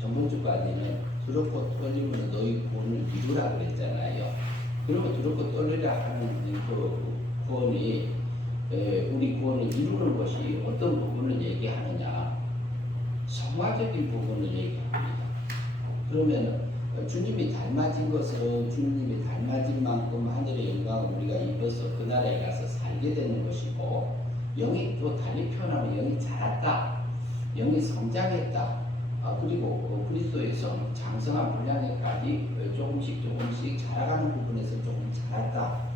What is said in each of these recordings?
저번 주까지는 두렵고 떨리면 너희 구원을 이루라 그랬잖아요. 그러면 두렵고 떨리라 하는 그 구원이 우리 구원을 이루는 것이 어떤 부분을 얘기하느냐? 성화적인 부분을 얘기합니다. 그러면 주님이 닮아진 것은 주님이 닮아진 만큼 하늘의 영광을 우리가 입어서 그 나라에 가서 살게 되는 것이고, 영이 또 달리 표현하면 영이 자랐다, 영이 성장했다, 그리고 그리스도에서 장성한 분량에까지 조금씩 자라가는 부분에서 조금 자랐다,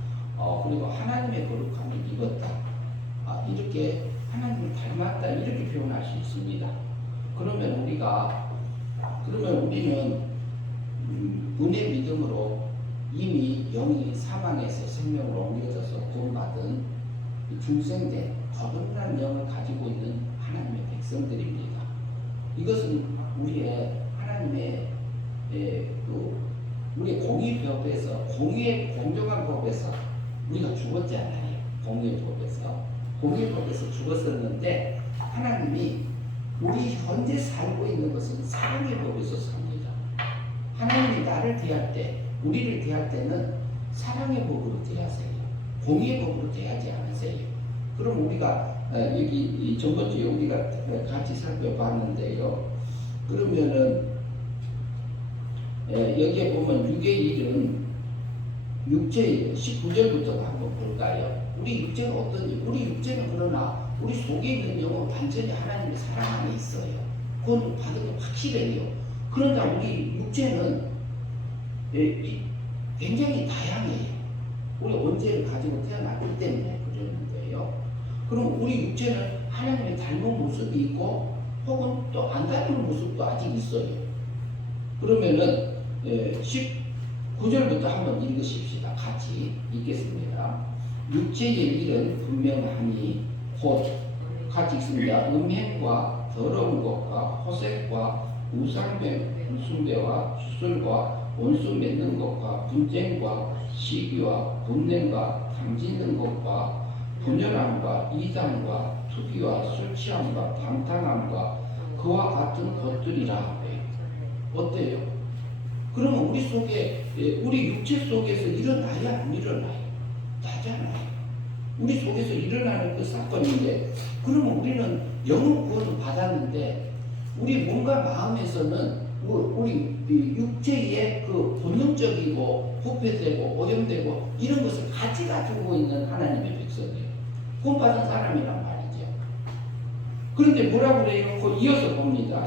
그리고 하나님의 거룩함을 입었다, 이렇게 하나님을 닮았다, 이렇게 표현할 수 있습니다. 그러면 우리는 은혜 믿음으로 이미 영이 사망에서 생명으로 옮겨져서 구원받은 중생된 거듭난 영을 가지고 있는 하나님의 백성들입니다. 이것은 우리의 하나님의 우리의 공의법에서, 공의의 공정한 법에서 우리가 죽었잖아요. 공의법에서 죽었었는데, 하나님이 우리 현재 살고 있는 것은 사랑의 법에서 삽니다. 하나님이 나를 대할 때, 우리를 대할 때는 사랑의 법으로 대하세요. 공의의 법으로 대하지 않으세요. 그럼 우리가 여기 전번주에 우리가 같이 살펴봤는데요. 그러면은 여기에 보면 육의 일은 육체의 19절부터 한번 볼까요? 우리 육체는 어떤지? 우리 육체는 그러나 우리 속에 있는 영은 완전히 하나님의 사랑 안에 있어요. 그건 받은 게 확실해요. 그러나 우리 육체는 굉장히 다양해요. 우리 원죄를 가지고 태어났기 때문에 그러는 거예요. 그럼 우리 육체는 하나님의 닮은 모습이 있고, 혹은 또 안 닮은 모습도 아직 있어요. 그러면은 19절부터 한번 읽으십시다. 같이 읽겠습니다. 육체의 일은 분명하니 곧 같이 있습니다. 음행과 더러운 것과 호색과 우상숭배와 주술과 원수 맺는 것과 분쟁과 시기와 분냄과 당짓는 것과 분열함과 이단과 투기와 술 취함과 방탕함과 그와 같은 것들이라. 어때요? 그러면 우리 속에, 우리 육체 속에서 일어나야 안 일어나요? 나잖아요. 우리 속에서 일어나는 그 사건인데, 그러면 우리는 영혼 구원을 받았는데, 우리 몸과 마음에서는 우리 육체의 그 본능적이고 부패되고 오염되고 이런 것을 같이 가지고 있는 하나님의 백성이에요. 구원받은 사람이란 말이죠. 그런데 뭐라고 그래요? 그 이어서 봅니다.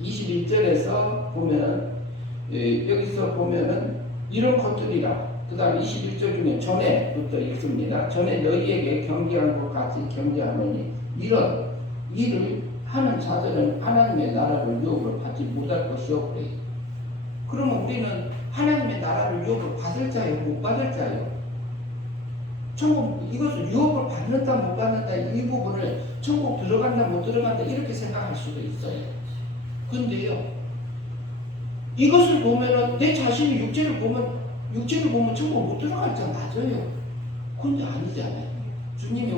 21절에서 보면은, 여기서 보면은 이런 것들이라. 그 다음 21절 중에 전에부터 읽습니다. 전에 너희에게 경계한 것 같이 경계하노니 이런 일을 하는 자들은 하나님의 나라를 유업을 받지 못할 것이요. 그래요. 그러면 우리는 하나님의 나라를 유업을 받을 자요, 못 받을 자요? 천국, 이것을 유업을 받는다 못 받는다 이 부분을 천국 들어간다 못 들어간다 이렇게 생각할 수도 있어요. 근데요, 이것을 보면은 내 자신이 육체를 보면 천국 못 들어갈 자 맞아요. 근데 아니잖아요. 주님이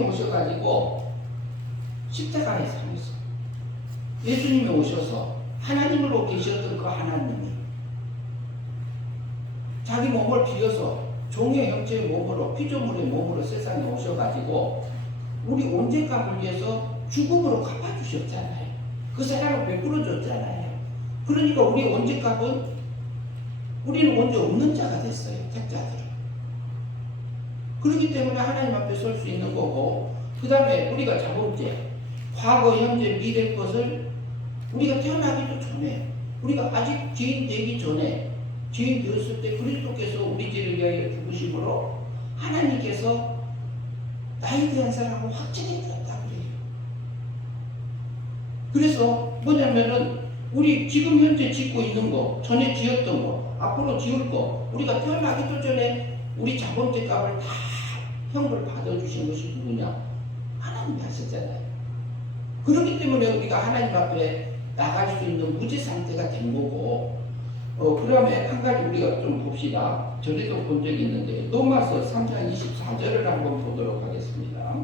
오셔가지고 십자가에 상했어. 예수님이 오셔서 하나님으로 계셨던 그 하나님이 자기 몸을 비워서 종의 형체의 몸으로, 피조물의 몸으로 세상에 오셔가지고 우리 온죄값을 위해서 죽음으로 갚아주셨잖아요. 그 사랑을 베풀어 줬잖아요. 그러니까 우리 온죄값은, 우리는 원죄 없는 자가 됐어요. 택자들은. 그렇기 때문에 하나님 앞에 설 수 있는 거고, 그 다음에 우리가 자범죄, 과거, 현재, 미래 것을 우리가 태어나기도 전에, 우리가 아직 죄인 되기 전에, 죄인 되었을 때 그리스도께서 우리 죄를 위하여 죽으심으로 하나님께서 나에 대한 사랑을 확증해 주었다 그래요. 그래서 뭐냐면은 우리 지금 현재 짓고 있는 거, 전에 지었던 거, 앞으로 지을 거, 우리가 태어나기도 전에 우리 자범죄 값을 다 형벌 받아주신 것이 누구냐? 하나님이 하셨잖아요. 그렇기 때문에 우리가 하나님 앞에 나갈 수 있는 무죄 상태가 된 거고, 그다음에 한 가지 우리가 좀 봅시다. 전에도 본 적이 있는데 로마서 3장 24절을 한번 보도록 하겠습니다.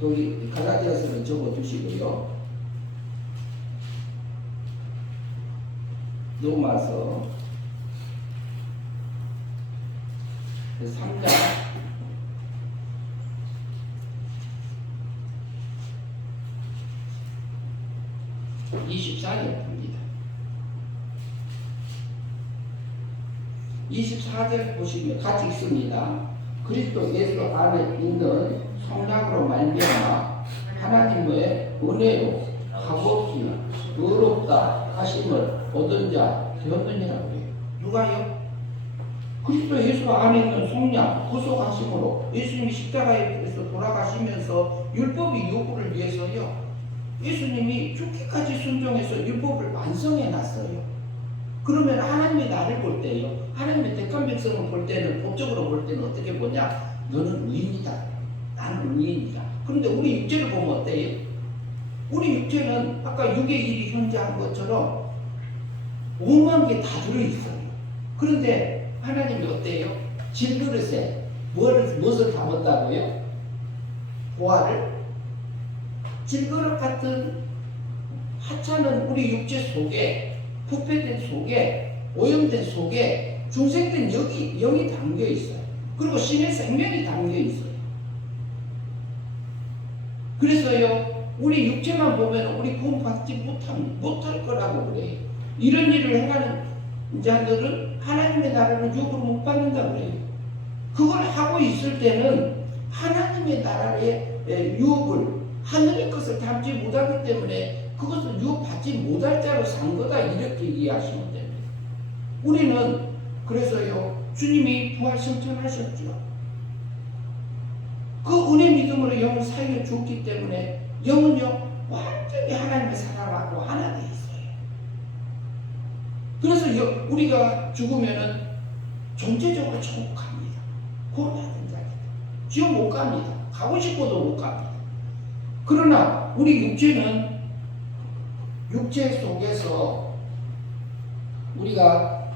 또 갈라디아서는 적어 주시고요. 로마서 3장 24절입니다. 24절 보시면 같이 읽습니다. 그리스도 예수 안에 있는 성령으로 말미암아 하나님의 은혜로 값없이 의롭다 하심을 얻은 자 되었느니라고 해요. 누가요? 그리스도 예수 안에 있는 성령 구속하심으로 예수님이 십자가에서 돌아가시면서 율법의 요구를 위해서요, 예수님이 죽기까지 순종해서 율법을 완성해 놨어요. 그러면 하나님이 나를 볼 때요, 하나님의 택한 백성을 볼 때는, 법적으로 볼 때는 어떻게 보냐? 너는 의인이다, 나는 의인이다. 그런데 우리 육체를 보면 어때요? 우리 육체는 아까 6의 1이 현재한 것처럼 5만 개 다 들어있어요. 그런데 하나님이 어때요? 질그릇에 무엇을 담았다고요? 보화를? 질그릇 같은 하찮은 우리 육체 속에, 부패된 속에, 오염된 속에 중생된 영이 담겨 있어요. 그리고 신의 생명이 담겨 있어요. 그래서요, 우리 육체만 보면 우리 구원받지 못할 거라고 그래요. 이런 일을 행하는 자들은 하나님의 나라를 유업으로 못 받는다고 그래요. 그걸 하고 있을 때는 하나님의 나라의 유업을, 하늘의 것을 담지 못하기 때문에 그것을 유업받지 못할 자로 산 거다, 이렇게 이해하시면 됩니다. 우리는 그래서요, 주님이 부활 성천하셨죠. 그 은혜 믿음으로 영을 살려 주었기 때문에 영은요, 완전히 하나님의 사랑하고 하나 되어 있어요. 그래서 우리가 죽으면은 존재적으로 천국 갑니다. 구원받은 자입니다. 지옥 못 갑니다. 가고 싶어도 못 갑니다. 그러나 우리 육체는 육체 속에서 우리가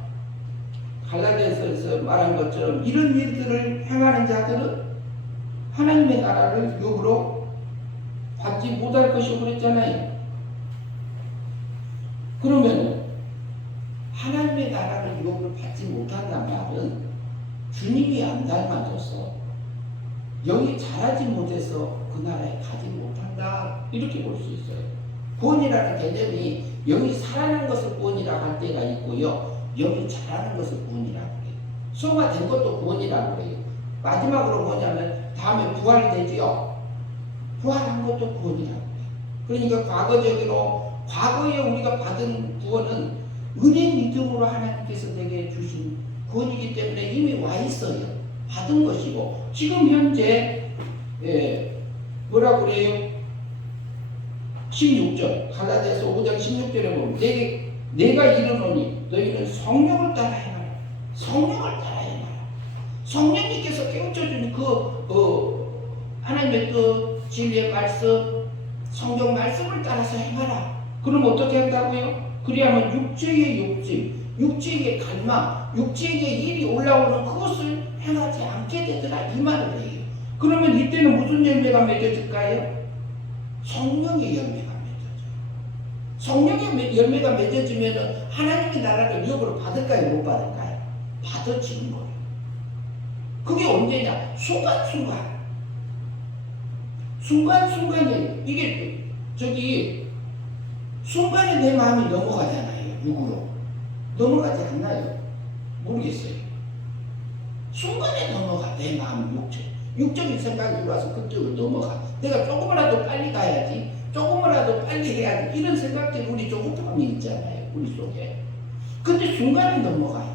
갈라디아서에서 말한 것처럼 이런 일들을 행하는 자들은 하나님의 나라를 유업으로 받지 못할 것이고 그랬잖아요. 그러면 하나님의 나라를 유업으로 받지 못한다는 말은 주님이 안 닮아줘서 영이 자라지 못해서 그 나라에 가지 못한다, 이렇게 볼 수 있어요. 구원이라는 개념이 영이 살아나는 것을 구원이라고 할 때가 있고요, 영이 자라는 것을 구원이라고 해요. 소화된 것도 구원이라고 해요. 마지막으로 뭐냐면 다음에 부활되지요. 부활한 것도 구원이라고 해요. 그러니까 과거적으로 과거에 우리가 받은 구원은 은혜 믿음으로 하나님께서 내게 주신 구원이기 때문에 이미 와 있어요. 받은 것이고, 지금 현재 뭐라고 그래요? 16절 갈라디아서 5장 16절에 보면 내가 이르노니 너희는 성령을 따라 행하라. 성령을 따라 행하라. 성령님께서 깨우쳐주는 하나님의 뜻, 진리의 말씀, 성경 말씀을 따라서 행하라. 그럼 어떻게 한다고요? 그리하면 육체의 욕심, 육체의 갈망, 육체의 일이 올라오는 그것을 행하지 않게 되더라, 이 말을 해요. 그러면 이때는 무슨 열매가 맺어질까요? 성령의 열매가 맺어져요. 성령의 열매가 맺어지면 하나님의 나라를 유업으로 받을까요, 못 받을까요? 받아지는 거예요. 그게 언제냐? 순간순간에 이게 순간에 내 마음이 넘어가잖아요. 육으로 넘어가지 않나요? 모르겠어요. 순간에 넘어가. 내 마음, 육적인 생각이 들어와서 그쪽으로 넘어가. 내가 조금이라도 빨리 가야지, 조금이라도 빨리 해야지, 이런 생각들이 우리 조급함이 있잖아요, 우리 속에. 근데 순간에 넘어가요.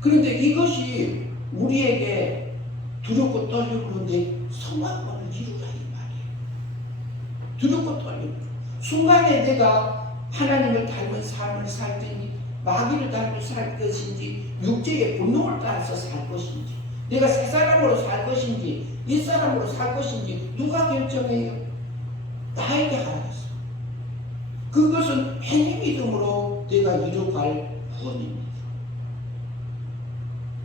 그런데 이것이 우리에게 두렵고 떨리고 내 소망을 이루라, 이 말이에요. 두렵고 떨리고. 순간에 내가 하나님을 닮은 삶을 살든지 마귀를 닮은 살 것인지 육체의 본능을 따라서 살 것인지, 내가 새 사람으로 살 것인지 이 사람으로 살 것인지 누가 결정해요? 나에게 하라졌어. 그것은 행위 믿음으로 내가 이루어갈 구원입니다.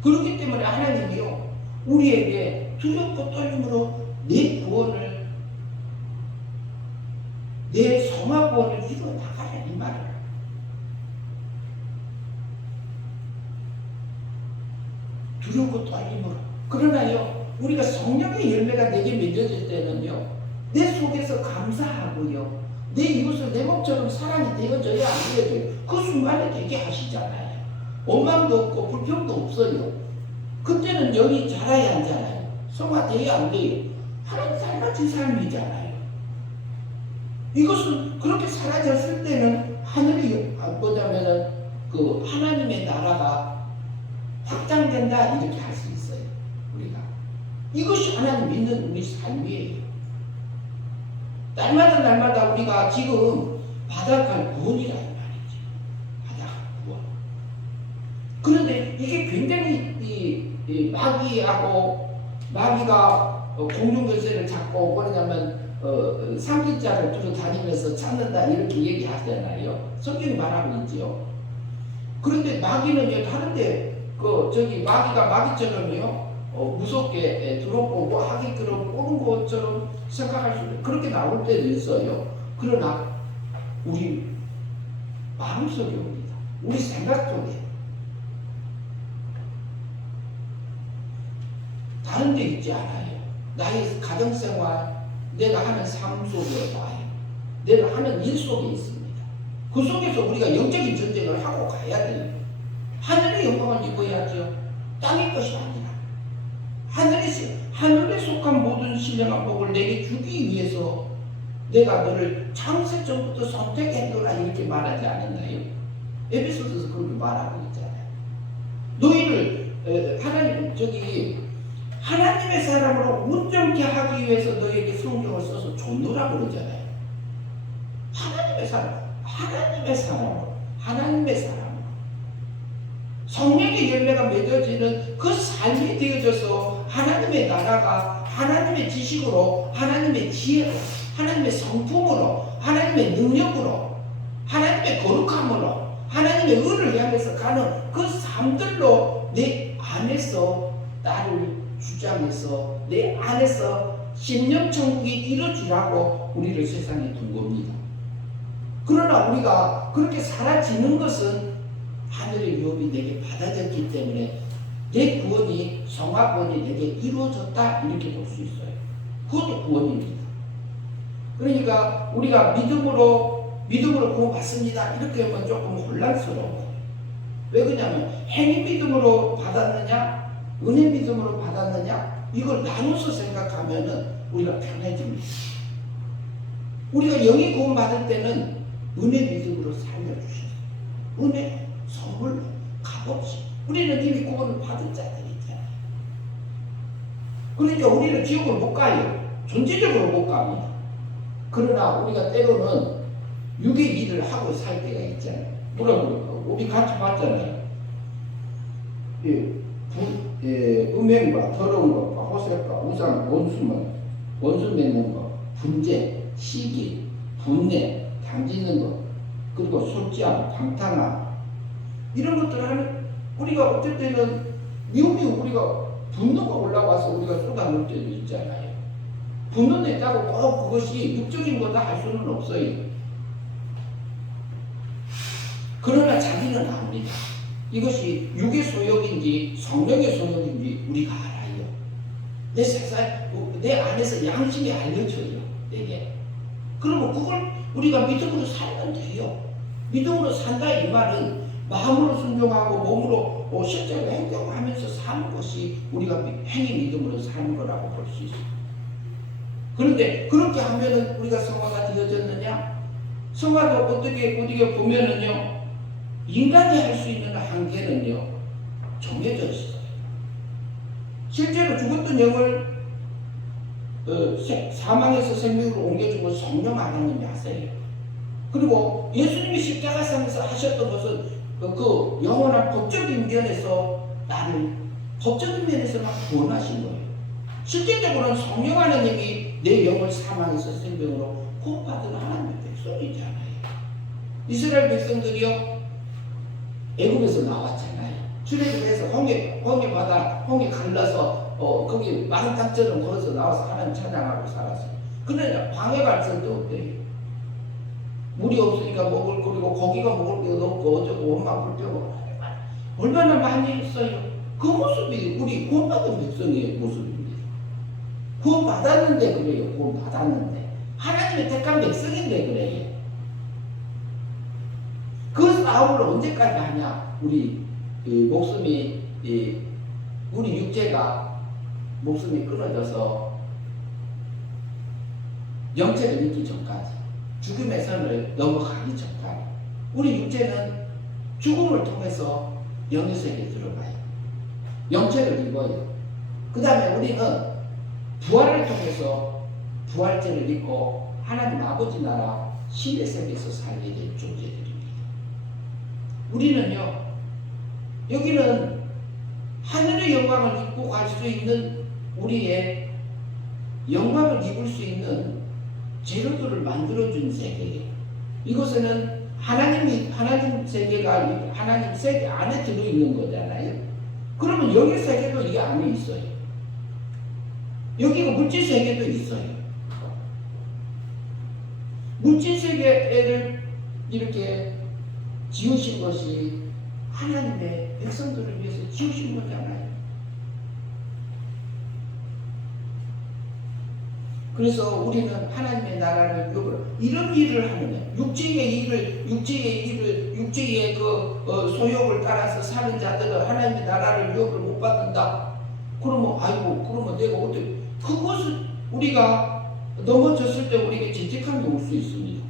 그렇기 때문에 하나님이요 우리에게 두렵고 떨림으로 내 구원을 내 성화 구원을 이루어 나가라 이 말을. 두렵고 떨림으로. 그러나요 우리가 성령의 열매가 내게 맺어질 때는요 내 속에서 감사하고요 내 이웃을 내 몸처럼 사랑이 되어져야 안 되어져요. 그 순간에 되게 하시잖아요. 원망도 없고 불평도 없어요. 그때는 영이 자라야 안 자라요? 성화돼야 안 돼요? 하나님 닮아진 삶이잖아요. 이것은 그렇게 사라졌을 때는 하늘이 뭐냐면은 그 하나님의 나라가 확장된다 이렇게 할 수 있어요. 우리가 이것이 하나님 믿는 우리 삶이에요. 날마다 우리가 지금 받아갈 구원이라 이 말이지. 받아갈 구원. 그런데 이게 굉장히 이 마귀가 공중권세를 잡고 뭐냐면 상기자를 두고 다니면서 찾는다 이렇게 얘기하잖아요. 성경이 말하고 있지요. 그런데 마귀는요 다른데 마귀가 마귀처럼요 무섭게 들어오고 뭐 하기처럼 오는 것처럼 생각할 수 있는 그렇게 나올 때도 있어요. 그러나 우리 마음속에 옵니다. 우리 생각 속에. 다른 데 있지 않아요. 나의 가정생활, 내가 하는 삶 속에 와요. 내가 하는 일 속에 있습니다. 그 속에서 우리가 영적인 전쟁을 하고 가야 돼요. 하늘의 영광을 입어야죠. 땅의 것이 아니라 하늘에 속한 모든 신령한 복을 내게 주기 위해서 내가 너를 창세 전부터 선택했노라 이렇게 말하지 않았나요? 에베소서에서 그렇게 말하고 있잖아요. 너희를 하나님의 사람으로 온전케 하기 위해서 너에게 성경을 써서 줬노라 그러잖아요. 하나님의 사람으로 성령의 열매가 맺어지는 그 삶이 되어져서 하나님의 나라가 하나님의 지식으로 하나님의 지혜로 하나님의 성품으로 하나님의 능력으로 하나님의 거룩함으로 하나님의 의를 향해서 가는 그 삶들로 내 안에서 나를 주장해서 내 안에서 심령천국이 이루어지라고 우리를 세상에 둔 겁니다. 그러나 우리가 그렇게 살아지는 것은 하늘의 유업이 내게 받아졌기 때문에 내 구원이 성화 구원이 내게 이루어졌다 이렇게 볼 수 있어요. 그것도 구원입니다. 그러니까 우리가 믿음으로 구원받습니다 이렇게 하면 조금 혼란스러워요. 왜 그러냐면 행위 믿음으로 받았느냐 은혜 믿음으로 받았느냐 이걸 나눠서 생각하면은 우리가 편해집니다. 우리가 영이 구원받을 때는 은혜 믿음으로 살려주셔요. 은혜 선물로 값없이 우리는 이미 구원을 받은 자들이잖아요. 그러니까 우리는 지옥으로 못 가요. 존재적으로 못 갑니다. 그러나 우리가 때로는 육의 일을 하고 살 때가 있잖아요. 뭐라고 우리 같이 봤잖아요. 음행과 더러운 것과 호색과 우상, 원수 맺는 것, 분쟁, 시기, 분내, 당짓는 것, 그리고 술취함, 방탕함 이런 것들을 하면 우리가 어떨 때는 미움이 우리가 분노가 올라와서 우리가 쏟아놓을 때도 있잖아요. 분노냈다고 꼭 그것이 육적인 거다 할 수는 없어요. 그러나 자기는 압니다. 이것이 육의 소욕인지 성령의 소욕인지 우리가 알아요. 내 안에서 양심이 알려져요. 내게. 그러면 그걸 우리가 믿음으로 살면 돼요. 믿음으로 산다 이 말은 마음으로 순종하고 몸으로 실제로 행동하면서 사는 것이 우리가 행위 믿음으로 사는 거라고 볼 수 있어요. 그런데 그렇게 하면은 우리가 성화가 되어졌느냐? 성화도 어떻게 보면은요, 인간이 할 수 있는 한계는요, 정해져 있어요. 실제로 죽었던 영을 사망에서 생명으로 옮겨주고 성령 하나님이 하세요. 그리고 예수님이 십자가상에서 하셨던 것은 그 영원한 법적인 면에서 나를 법적인 면에서만 구원하신 거예요. 실제적으로는 성령 하나님이 내 영을 사망에서 생명으로 구원받은 하나님의 백성이잖아요. 이스라엘 백성들이요, 애굽에서 나왔잖아요. 출애굽해서 홍해 바다, 홍해 갈라서 거기 마른 땅처럼 걸어서 나와서 하나님 찬양하고 살았어요. 그러나 광야 갈 수도 없대요. 물이 없으니까 먹을 거리고 고기가 먹을 게 없고 어쩌고 원망 불평고 얼마나 많이 했어요. 그 모습이 우리 구원받은 백성의 모습입니다. 구원받았는데 그래요. 구원받았는데 하나님의 택한 백성인데 그래요. 그 싸움을 언제까지 하냐? 우리 목숨이 우리 육체가 목숨이 끊어져서 영체를 잃기 전까지, 죽음의 선을 넘어가기 전까지 우리 육체는 죽음을 통해서 영의 세계에 들어가요. 영체를 입어요. 그 다음에 우리는 부활을 통해서 부활체를 입고 하나님 아버지 나라 신의 세계에서 살게 될 존재들입니다. 우리는요, 여기는 하늘의 영광을 입고 갈 수 있는 우리의 영광을 입을 수 있는 재료들을 만들어준 세계예요. 이곳에는 하나님 세계가 하나님 세계 안에 들어있는 거잖아요. 그러면 여기 세계도 이 안에 있어요. 여기가 물질 세계도 있어요. 물질 세계를 이렇게 지으신 것이 하나님의 백성들을 위해서 지으신 거잖아요. 그래서 우리는 하나님의 나라를 이런 일을 하느냐, 육체의 소욕을 따라서 사는 자들은 하나님의 나라를 유업을 못 받는다. 그러면 그러면 내가 어떻게, 그것을 우리가 넘어졌을 때 우리에게 죄책감이 올 수 있습니다.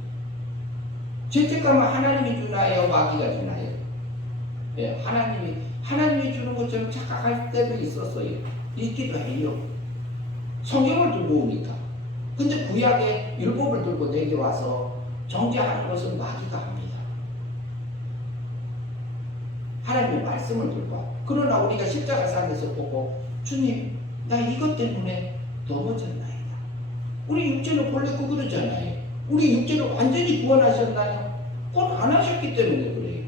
죄책감은 하나님이 주나요, 마귀가 주나요? 예, 하나님이 주는 것처럼 착각할 때도 있었어요. 있기도 해요. 성경을 들고 오니까. 근데 구약의 율법을 들고 내게 와서 정죄하는 것은 마귀가 합니다. 하나님의 말씀을 들고 와. 그러나 우리가 십자가상에서 보고, 주님, 나 이것 때문에 넘어졌나이다. 우리 육체는 본래 그러잖아요. 우리 육체를 완전히 구원하셨나요? 구원 안 하셨기 때문에 그래요.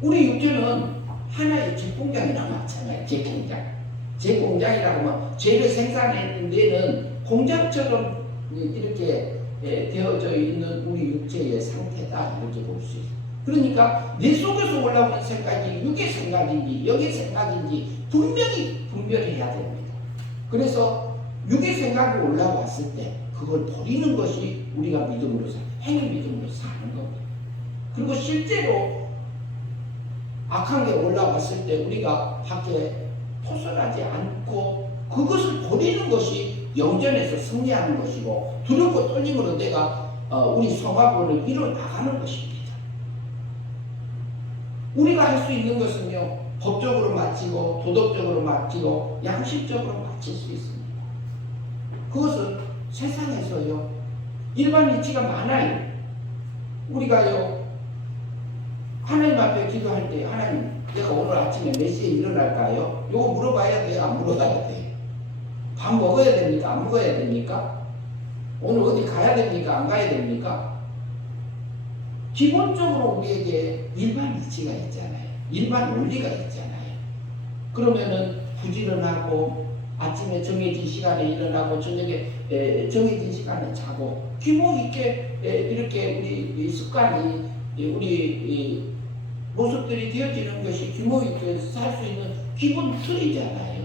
우리 육체는 하나의 제공장이랑 마찬가지예요. 제공장이라고 하면 죄를 생산하는 데는 공장처럼 이렇게 되어져 있는 우리 육체의 상태다, 이렇게 볼 수 있어요. 그러니까 내 속에서 올라오는 생각이 육의 생각인지 영의 생각인지 분별해야 됩니다. 그래서 육의 생각이 올라왔을 때 그걸 버리는 것이 우리가 믿음으로 행위 믿음으로 사는 겁니다. 그리고 실제로 악한 게 올라왔을 때 우리가 밖에 토설하지 않고 그것을 버리는 것이 영전에서 승리하는 것이고, 두렵고 떨림으로 내가 우리 성화권을 이뤄나가는 것입니다. 우리가 할 수 있는 것은요, 법적으로 마치고 도덕적으로 마치고 양심적으로 마칠 수 있습니다. 그것은 세상에서요 일반 이치가 많아요. 우리가요 하나님 앞에 기도할 때, 하나님 내가 오늘 아침에 몇 시에 일어날까요? 요거 물어봐야 돼요? 안 물어봐야 돼요? 밥 먹어야 됩니까? 안 먹어야 됩니까? 오늘 어디 가야 됩니까? 안 가야 됩니까? 기본적으로 우리에게 일반 이치가 있잖아요. 일반 원리가 있잖아요. 그러면은 부지런하고 아침에 정해진 시간에 일어나고 저녁에 정해진 시간에 자고 규모 있게 이렇게 우리 습관이 우리 모습들이 되어지는 것이 규모 있게 살 수 있는 기본 틀이잖아요.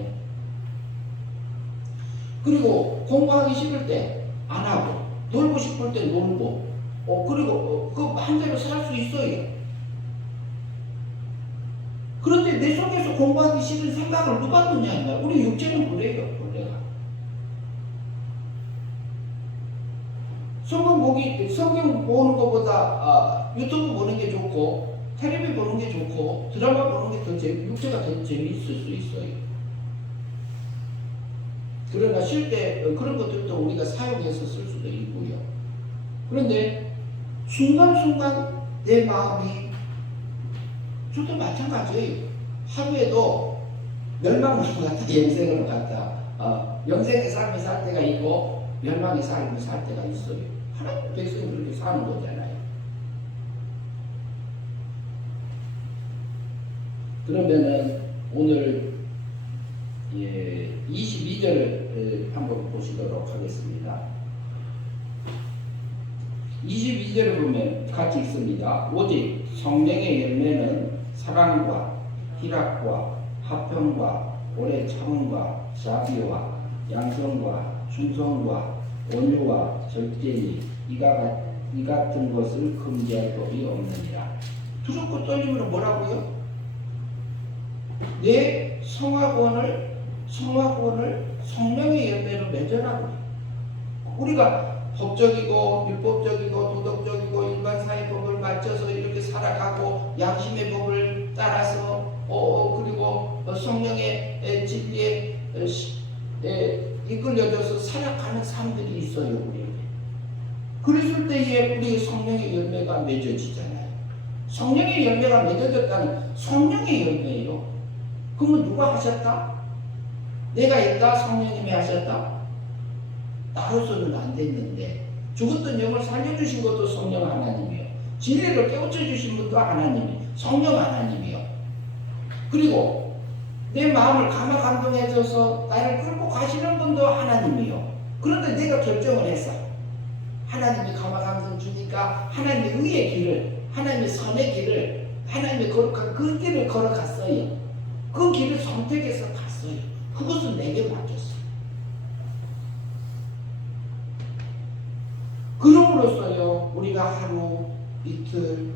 그리고 공부하기 싫을 때 안 하고 놀고 싶을 때 놀고 그리고 그 마음대로 살 수 있어요. 그런데 내 속에서 공부하기 싫은 생각을 누가 하느냐? 우리 육체는 그래요. 원래가 성경 보는 것보다 유튜브 보는 게 좋고 텔레비 보는 게 좋고 드라마 보는 게 더 육체가 더 재미있을 수 있어요. 그러나 쉴 때 그런 것들도 우리가 사용해서 쓸 수도 있고요. 그런데 순간순간 내 마음이 저도 마찬가지예요. 하루에도 멸망으로 갔다 영생으로 갔다 영생의 삶을 살 때가 있고 멸망의 삶을 살 때가 있어요. 하나님 백성이 그렇게 사는 거잖아요. 그러면은 오늘 22절을 한번 보시도록 하겠습니다. 22절을 보면 같이 있습니다. 오직 성령의 열매는 사랑과 희락과 화평과 오래 참음과 자비와 양성과 충성과 온유와 절제니 이 같은 것을 금지할 법이 없느니라. 두렵고 떨림으로 뭐라고요? 내 성화권을 성령의 열매로 맺으라고. 우리가 법적이고 율법적이고 도덕적이고 일반 사회법을 맞춰서 이렇게 살아가고 양심의 법을 따라서 그리고 성령의 진리에 이끌려져서 살아가는 사람들이 있어요. 우리에게. 그랬을 때에 우리 성령의 열매가 맺어지잖아요. 성령의 열매가 맺어졌다는 성령의 열매예요. 그러면 누가 하셨다? 내가 있다? 성령님이 하셨다? 나로서는 안 됐는데 죽었던 영을 살려주신 것도 성령 하나님이요. 진리를 깨우쳐주신 분도 하나님이 성령 하나님이요. 그리고 내 마음을 감화감동해줘서 나를 끌고 가시는 분도 하나님이요. 그런데 내가 결정을 했어. 하나님이 감화감동 주니까 하나님의 의의 길을, 하나님의 선의 길을, 하나님의 거룩한 그 길을 걸어갔어요. 그 길을 선택해서 갔어요. 그것은 내게 맡겼어요. 그럼으로써요, 우리가 하루, 이틀,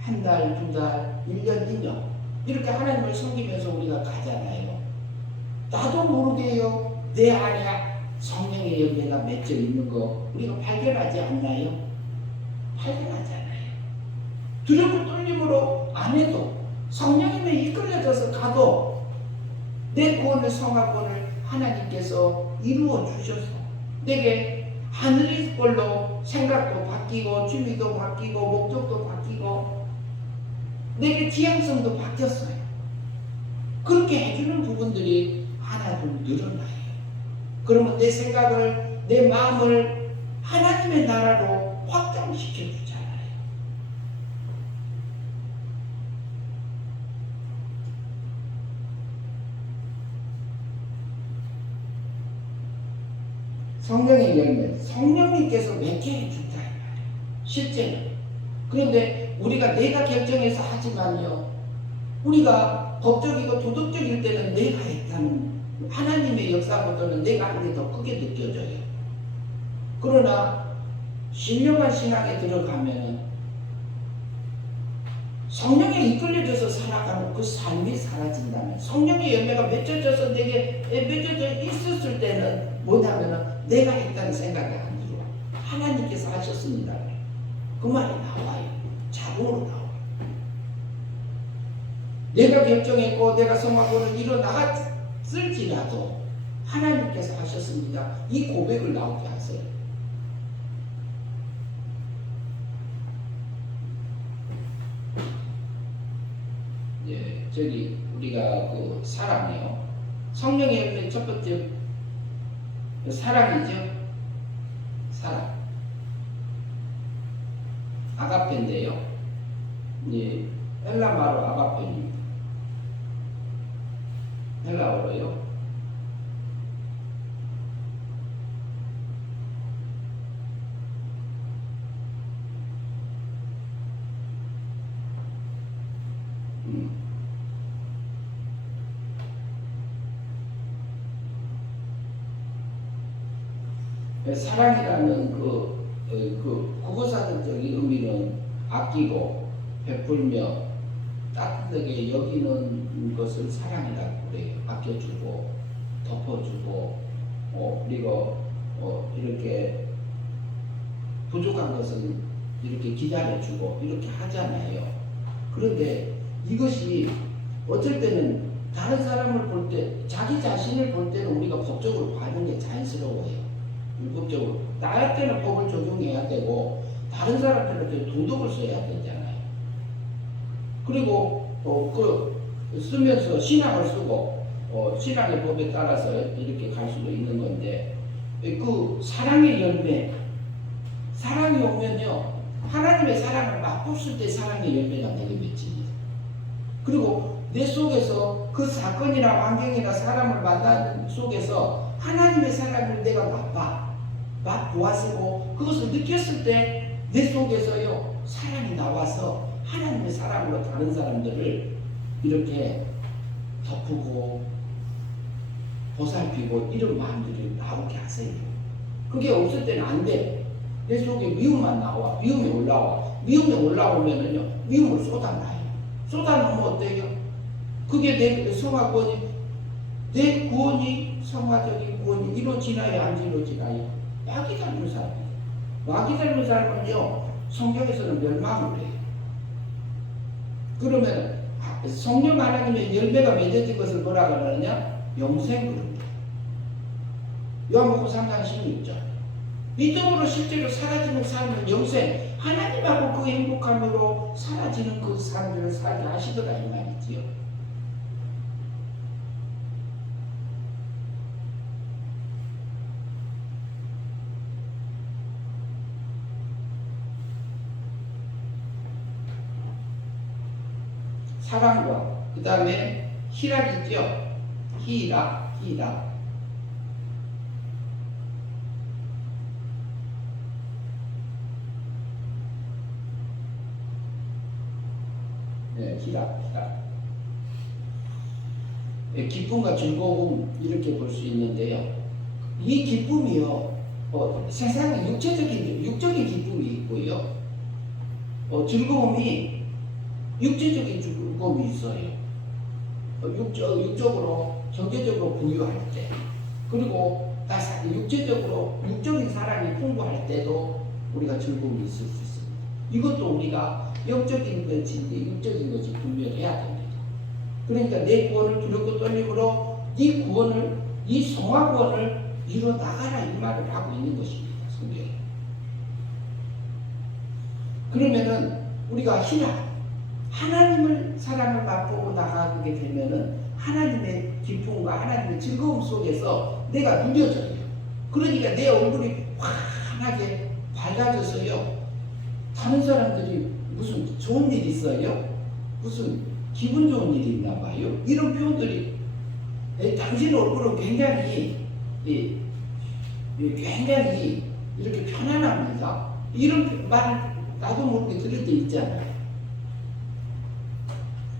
한 달, 두 달, 1년, 2년 이렇게 하나님을 섬기면서 우리가 가잖아요. 나도 모르게요, 내 안에 성령의 열매가 맺혀 있는 거 우리가 발견하지 않나요? 발견하잖아요. 두렵고 떨림으로 안 해도 성령님에 이끌려져서 가도 내 구원의 성화권을 하나님께서 이루어 주셔서 내게 하늘의 걸로 생각도 바뀌고 취미도 바뀌고 목적도 바뀌고 내게 지향성도 바뀌었어요. 그렇게 해주는 부분들이 하나둘 늘어나요. 그러면 내 생각을, 내 마음을 하나님의 나라로 확장시켜 주잖아요. 성령의 열매, 성령님께서 맺게 해준다. 실제는. 그런데 우리가 내가 결정해서 하지만요, 우리가 법적이고 도덕적일 때는 내가 했다는 하나님의 역사보다는 내가 한 게 더 크게 느껴져요. 그러나 신령한 신앙에 들어가면 성령에 이끌려져서 살아가는 그 삶이 사라진다면, 성령의 열매가 맺어져서 내게 맺어져 있었을 때는 뭐냐면은 내가 했다는 생각이 안 들어요. 하나님께서 하셨습니다. 그 말이 나와요. 자동으로 나와요. 내가 결정했고 내가 성화권을 이뤄나갔을지라도 하나님께서 하셨습니다. 이 고백을 나오게 하세요. 예, 저기 우리가 그 사랑이요. 성령의 열매 첫 번째 사랑이죠. 사랑. 아가페인데요. 예, 헬라말로 아가페입니다. 헬라어로요. 사랑이라는 그 국어사전적인 의미는 아끼고 베풀며 따뜻하게 여기는 것을 사랑이라고 그래요. 아껴주고 덮어주고 그리고 이렇게 부족한 것은 이렇게 기다려주고 이렇게 하잖아요. 그런데 이것이 어쩔 때는 다른 사람을 볼 때, 자기 자신을 볼 때는 우리가 법적으로 봐는 게 자연스러워요. 율법적으로 나한테는 법을 적용해야 되고 다른 사람들한테 도덕을 써야 되잖아요. 그리고 쓰면서 신앙을 쓰고 신앙의 법에 따라서 이렇게 갈 수도 있는 건데, 그 사랑의 열매, 사랑이 오면요 하나님의 사랑을 맛봤을 때 사랑의 열매가 내게 맺힙니다. 그리고 내 속에서 그 사건이나 환경이나 사람을 만나는 속에서 하나님의 사랑을 내가 맛보았고 그것을 느꼈을 때 내 속에서요 사랑이 나와서 하나님의 사랑으로 다른 사람들을 이렇게 덮고 보살피고 이런 마음들이 나오게 하세요. 그게 없을 때는 안 돼. 내 속에 미움만 나와. 미움이 올라와. 미움이 올라오면은요 미움을 쏟아놔요. 쏟아놓으면 어때요? 그게 내 성화권이, 내 구원이, 성화적인 구원이 이루어지나요? 안 이루어지나요? 마귀 닮은 사람이에요. 마귀 닮은 사람은요 성경에서는 멸망을 해요. 그러면 성령 하나님의 열매가 맺어진 것을 뭐라 그러느냐? 영생 그럽니다. 요한복음 3장 16절. 믿음으로 실제로 사라지는 삶은 영생, 하나님하고 그 행복함으로 사라지는 그 삶을 살게 하시더라 이 말이지요. 사랑과 그 다음에 희락이죠. 희락. 네, 희락. 네, 기쁨과 즐거움 이렇게 볼 수 있는데요. 이 기쁨이요, 세상에 육적인 기쁨이 있고요. 즐거움이 육체적인 즐거움이 있어요. 육적으로 경제적으로 부유할 때, 그리고 육체적으로 육적인 사랑이 풍부할 때도 우리가 즐거움이 있을 수 있습니다. 이것도 우리가 영적인 것인데 육적인 것이 분별해야 됩니다. 그러니까 내 구원을 두렵고 떨림으로 네 구원을, 네 성화 구원을 이루어 나가라 이 말을 하고 있는 것입니다. 성경에. 그러면은 우리가 희락, 하나님을 사랑을 맛보고 나가게 되면은 하나님의 기쁨과 하나님의 즐거움 속에서 내가 누려져요. 그러니까 내 얼굴이 환하게 밝아져서요. 다른 사람들이 무슨 좋은 일 있어요? 무슨 기분 좋은 일이 있나 봐요. 이런 표현들이 당신 얼굴은 굉장히 이렇게 편안합니다. 이런 말을 나도 모르게 들을 때 있잖아요.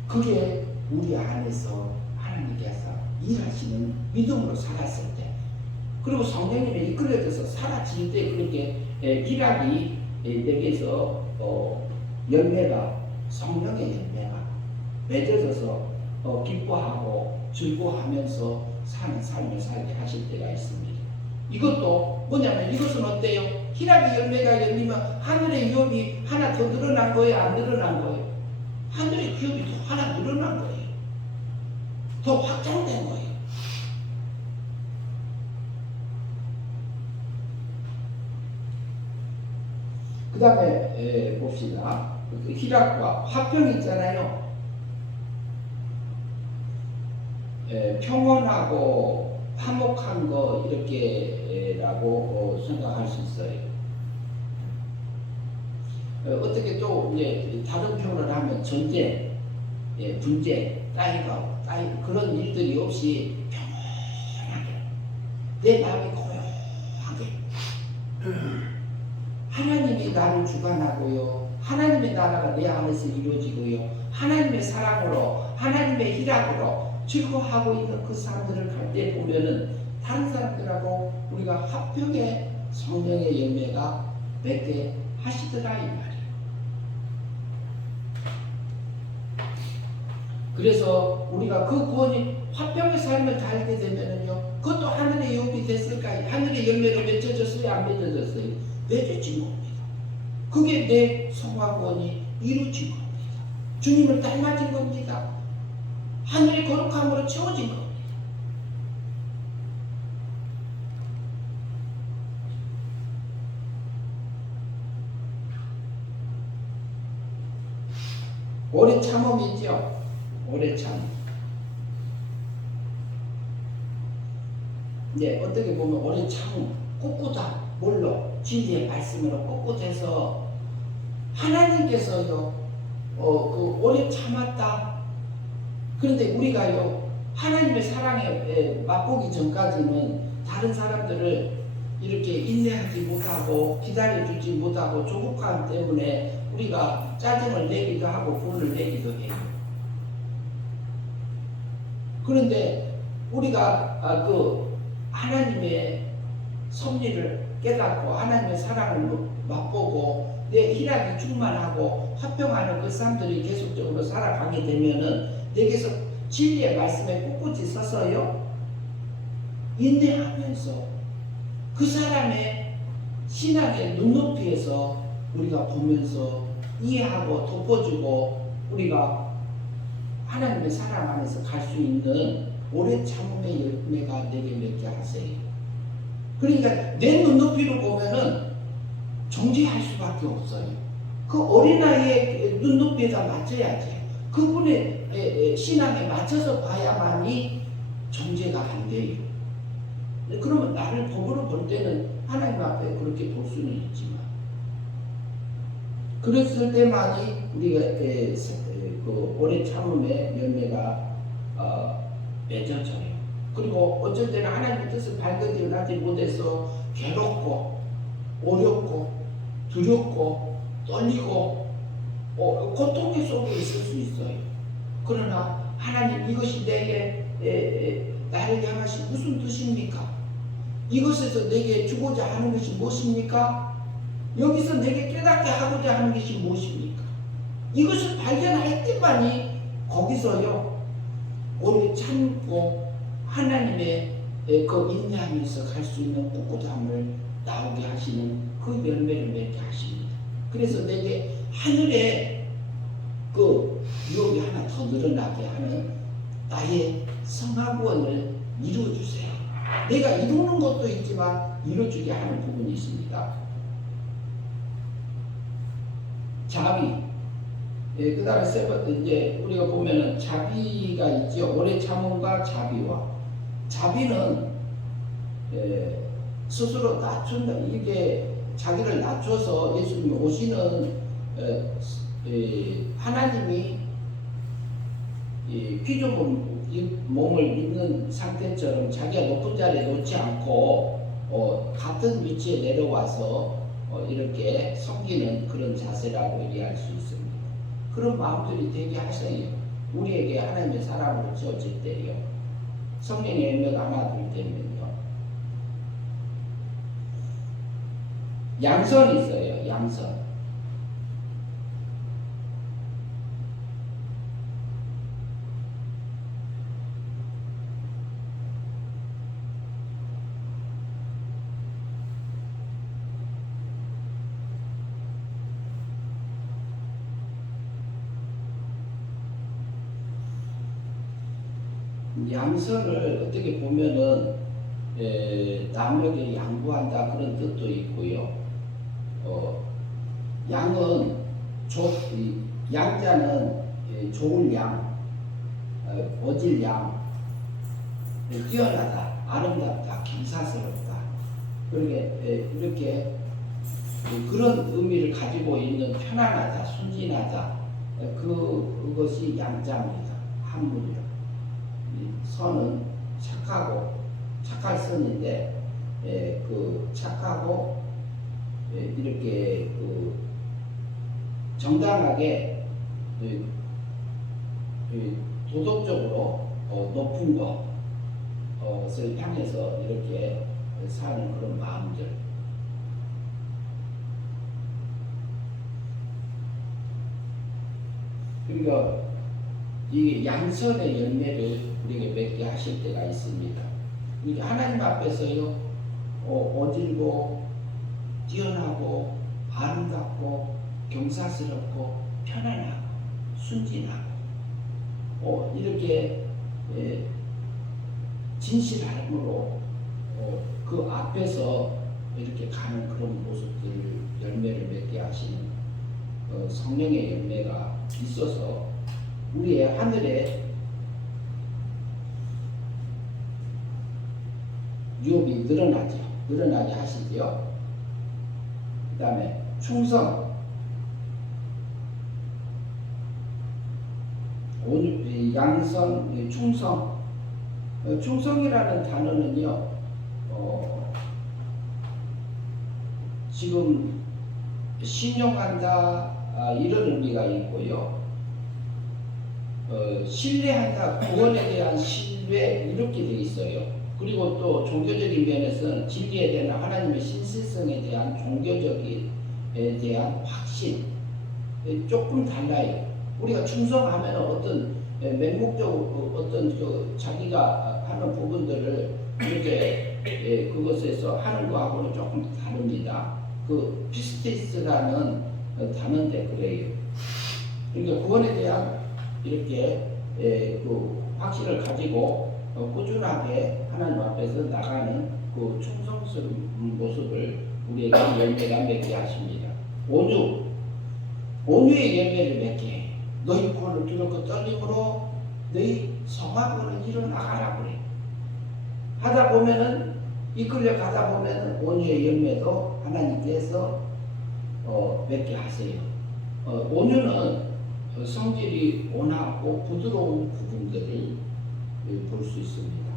그게 우리 안에서 하나님께서 일하시는 믿음으로 살았을 때, 그리고 성령님의 이끌려져서 사라질 때 그렇게 희락이 내게서 열매가, 성령의 열매가 맺어져서 기뻐하고 즐거워하면서 사는 삶을 살게 하실 때가 있습니다. 이것도 뭐냐면 이것은 어때요? 희락의 열매가 열리면 하늘의 유업이 하나 더 늘어난 거예요? 안 늘어난 거예요? 하늘의 기업이 더 하나 늘어난 거예요. 더 확장된 거예요. 그 다음에 봅시다. 희락과 화평 있잖아요. 평온하고 화목한 거 이렇게라고 생각할 수 있어요. 어떻게 또 이제 다른 표현을 하면 전쟁, 분쟁, 그런 일들이 없이 평온하게 내 마음이 고요하게 하나님이 나를 주관하고요, 하나님의 나라가 내 안에서 이루어지고요, 하나님의 사랑으로, 하나님의 희락으로 즐거워하고 있는 그 사람들을 갈 때 보면은 다른 사람들하고 우리가 화평의 성령의 열매가 맺게 하시더라 이 말이에요. 그래서 우리가 그 구원이 화평의 삶을 살게 되면은요, 그것도 하늘의 유업이 됐을까요? 하늘의 열매로 맺어졌어요? 안 맺어졌어요? 맺어진 겁니다. 그게 내 성화 구원이 이루어진 겁니다. 주님을 닮아진 겁니다. 하늘의 거룩함으로 채워진 겁니다. 오래 참음이죠. 오래 참. 이제 어떻게 보면 오래 참 꿋꿋한 뭘로 진리의 말씀으로 꿋꿋해서 하나님께서요 그 오래 참았다. 그런데 우리가요 하나님의 사랑에 맛보기 전까지는 다른 사람들을 이렇게 인내하지 못하고 기다려주지 못하고 조급함 때문에 우리가 짜증을 내기도 하고 분을 내기도 해요. 그런데 우리가 그 하나님의 섭리를 깨닫고 하나님의 사랑을 맛보고 내 희락이 충만하고 화평하는 그 사람들이 계속적으로 살아가게 되면은 내게서 진리의 말씀에 꿋꿋이 서서요 인내하면서 그 사람의 신앙의 눈높이에서 우리가 보면서 이해하고 덮어주고 우리가 하나님의 사랑 안에서 갈 수 있는 오래 참음의 열매가 내게 맺게 하세요. 그러니까 내 눈높이로 보면은 정죄할 수밖에 없어요. 그 어린아이의 눈높이에다 맞춰야 돼요. 그분의 신앙에 맞춰서 봐야만이 정죄가 안 돼요. 그러면 나를 법으로 볼 때는 하나님 앞에 그렇게 볼 수는 있지만 그랬을 때만이 우리가 그 오래 참음의 열매가 맺어져요. 그리고 어쩔 때는 하나님의 뜻을 발견되어 나지 못해서 괴롭고 어렵고 두렵고 떨리고 고통의 속에 있을 수 있어요. 그러나 하나님 이것이 내게 나를 향하신 무슨 뜻입니까? 이것에서 내게 주고자 하는 것이 무엇입니까? 여기서 내게 깨닫게 하고자 하는 것이 무엇입니까? 이것을 발견할 때만이 거기서요 오래 참고 하나님의 그 인내하면서 갈 수 있는 꿋꿋함을 나오게 하시는 그 열매를 맺게 하십니다. 그래서 내게 하늘에 그 유업이 하나 더 늘어나게 하는 나의 성화구원을 이루어주세요. 내가 이루는 것도 있지만 이루어주게 하는 부분이 있습니다. 자비. 그 다음에 세 번째 이제 우리가 보면은 자비가 있죠. 오래 참음과 자비와 자비는 스스로 낮춘다. 이게 자기를 낮춰서 예수님이 오시는 하나님이 피조물 몸을 입는 상태처럼 자기가 높은 자리에 놓지 않고 같은 위치에 내려와서 이렇게 섬기는 그런 자세라고 이해할 수 있습니다. 그런 마음들이 되게 하세요. 우리에게 하나님의 사랑으로 지어질 때요. 성령의 열매가 하나 둘 때면요. 양선이 있어요. 양선. 양선을 어떻게 보면은 남에게 양보한다 그런 뜻도 있고요. 양은 양자는 좋은 양, 어질 양, 뛰어나다, 아름답다, 경사스럽다. 이렇게 그런 의미를 가지고 있는 편안하다, 순진하다. 그것이 양자입니다. 한문이요. 선은 착할 선인데 그 착하고 이렇게 그 정당하게 도덕적으로 높은 것을 향해서 이렇게 사는 그런 마음들. 그러니까 이 양선의 열매를 우리에게 맺게 하실 때가 있습니다. 그러니까 하나님 앞에서요 어질고 뛰어나고 아름답고 경사스럽고 편안하고 순진하고 이렇게 진실함으로 그 앞에서 이렇게 가는 그런 모습들 열매를 맺게 하시는 성령의 열매가 있어서 우리의 하늘에 유업이 늘어나죠. 늘어나게 하시죠. 그 다음에 충성, 양선, 충성. 충성이라는 단어는요, 지금 신용한다, 이런 의미가 있고요. 신뢰한다, 구원에 대한 신뢰, 이렇게 되어 있어요. 그리고 또 종교적인 면에서는 진리에 대한 하나님의 신실성에 대한 종교적인 대한 확신, 조금 달라요. 우리가 충성하면 어떤 맹목적으로 어떤 자기가 하는 부분들을 이렇게 그것에서 하는 거하고는 조금 다릅니다. 그 피스티스라는 단어인데 그래요. 그러니까 구원에 대한 이렇게 그 확신을 가지고 꾸준하게 하나님 앞에서 나가는 그 충성스러운 모습을 우리에게 열매가 맺게 하십니다. 온유의 열매를 맺게 해. 너희 구원을 두렵고 떨림으로 너희 성화구원을 이뤄나가라 그래. 하다 보면은 이끌려 가다 보면은 온유의 열매도 하나님께서 맺게 하세요. 온유는 성질이 온화하고 부드러운 부분들을 볼 수 있습니다.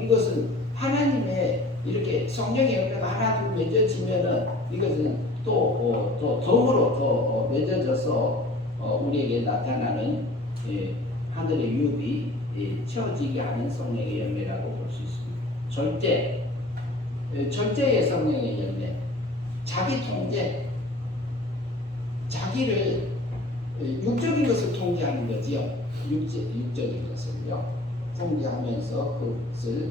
이것은 하나님의 이렇게 성령의 열매가 하나 둘 맺어지면은 이것은 또 덤으로 더 맺어져서 우리에게 나타나는 하늘의 유업이 채워지게 하는 성령의 열매라고 볼 수 있습니다. 절제의 성령의 열매, 자기 통제, 자기를 육적인 것을 통제하는 거지요. 육적인 것을요 통제하면서 그것을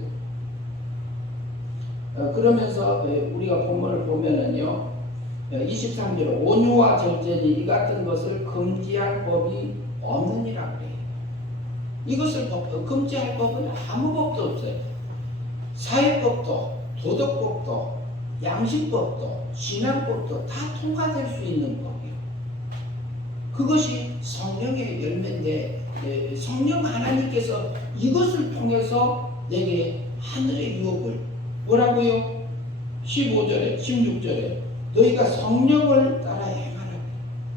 그러면서 우리가 본문을 보면은요 23절 온유와 절제니 이 같은 것을 금지할 법이 없느니라 그래요. 이것을 금지할 법은 아무 법도 없어요. 사회법도 도덕법도 양심법도 신앙법도 다 통과될 수 있는 법이에요. 그것이 성령의 열매인데 성령 하나님께서 이것을 통해서 내게 하늘의 유업을 뭐라고요? 15절에 16절에 너희가 성령을 따라 행하라.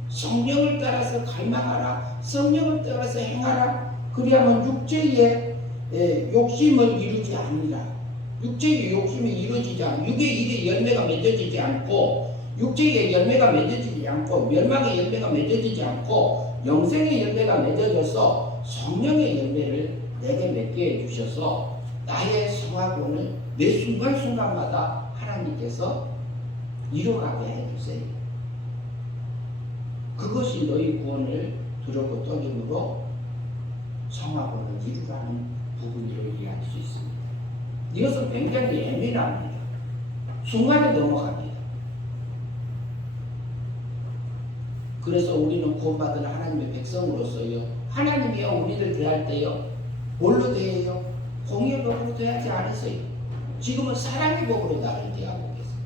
성령을 따라서 갈망하라. 성령을 따라서 행하라. 그리하면 육체의 욕심을 이루지 아니라. 육체의 욕심이 이루어지지 않고 육의 일의 열매가 맺어지지 않고 육체의 열매가 맺어지지 않고 멸망의 열매가 맺어지지 않고 영생의 열매가 맺어져서 성령의 열매를 내게 맺게 해주셔서 나의 성화구원을 매 순간순간마다 하나님께서 이뤄가게 해주세요. 그것이 너희 구원을 두렵고 떨림으로 성화구원을 이루라는 부분으로 이해할 수 있습니다. 이것은 굉장히 예민합니다. 순간에 넘어갑니다. 그래서 우리는 구원받은 하나님의 백성으로서요 하나님이요 우리를 대할 때요 뭘로 대해요? 공의의 법으로 대하지 않으세요. 지금은 사랑의 법으로 나를 대하고 계세요.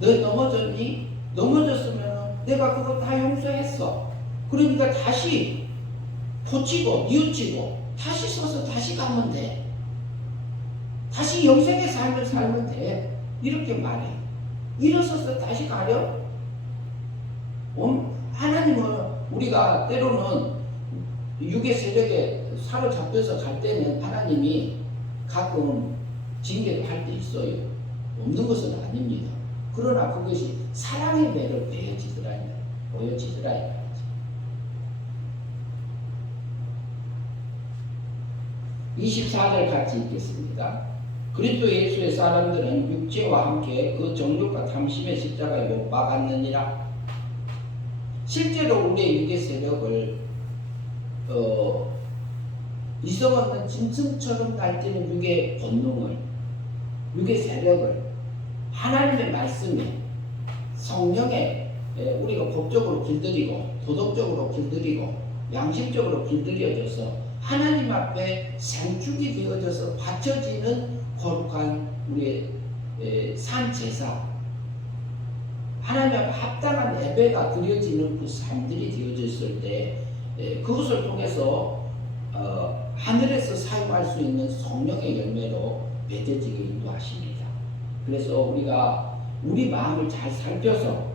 너 넘어졌니? 넘어졌으면 내가 그거 다 용서했어. 그러니까 다시 고치고 뉘우치고 다시 서서 다시 가면 돼. 다시 영생의 삶을 살면 돼. 이렇게 말해요. 일어서서 다시 가려? 하나님은 우리가 때로는 육의 세력에 사로잡혀서 갈 때는 하나님이 가끔 징계를 할 때 있어요. 없는 것은 아닙니다. 그러나 그것이 사랑의 매를 보여지더라. 24절 같이 읽겠습니다. 그리스도 예수의 사람들은 육체와 함께 그 정욕과 탐심의 십자가에 못 박았느니라. 실제로 우리의 육의 세력을 이성없는 짐승처럼 날뛰는 육의 본능을, 육의 세력을 하나님의 말씀에 성령에 우리가 법적으로 길들이고 도덕적으로 길들이고 양심적으로 길들여져서 하나님 앞에 생축이 되어져서 바쳐지는 거룩한 우리의 산제사, 하나님 앞에 합당한 예배가 드려지는 그 삶들이 되어졌을 때 그것을 통해서 하늘에서 사용할 수 있는 성령의 열매로 배제지게 인도하십니다. 그래서 우리가 우리 마음을 잘 살펴서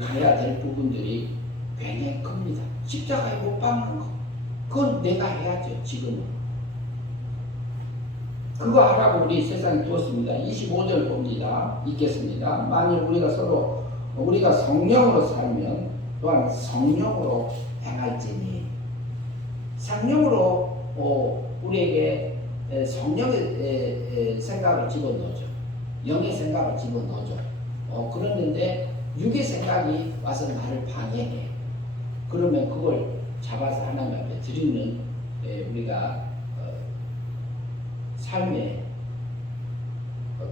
가야 될 부분들이 굉장히 큽니다. 십자가에 못 박는 거, 그건 내가 해야죠. 지금은 그거 하라고 우리 세상에 두었습니다. 25절 봅니다. 읽겠습니다. 만일 우리가 성령으로 살면 또한 성령으로 행할지니. 성령으로 우리에게 성령의 생각을 집어넣어줘. 영의 생각을 집어넣어줘. 그러는데 육의 생각이 와서 나를 방해해. 그러면 그걸 잡아서 하나님 앞에 드리는 우리가 삶의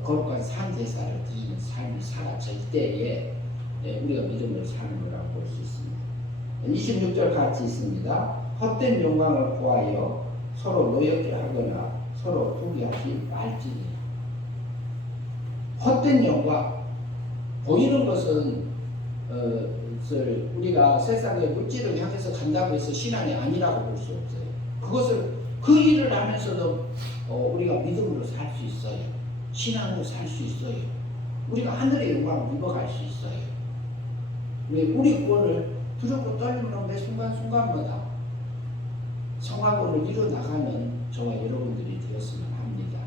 거룩한 산제사를 드리는 삶이 사라질 때에 우리가 믿음으로 사는 거라고 볼 수 있습니다. 26절 같이 있습니다. 헛된 영광을 구하여 서로 노엽게 하거나 서로 투기하지 말지니. 헛된 영광, 보이는 것은 우리가 세상의 물질을 향해서 간다고 해서 신앙이 아니라고 볼 수 없어요. 그 일을 하면서도 우리가 믿음으로 살 수 있어요. 신앙으로 살 수 있어요. 우리가 하늘의 영광을 입어갈 수 있어요. 우리 구원을 두렵고 떨림으로 매 순간순간마다 성화권을 이루어나가는 저와 여러분들이 되었으면 합니다.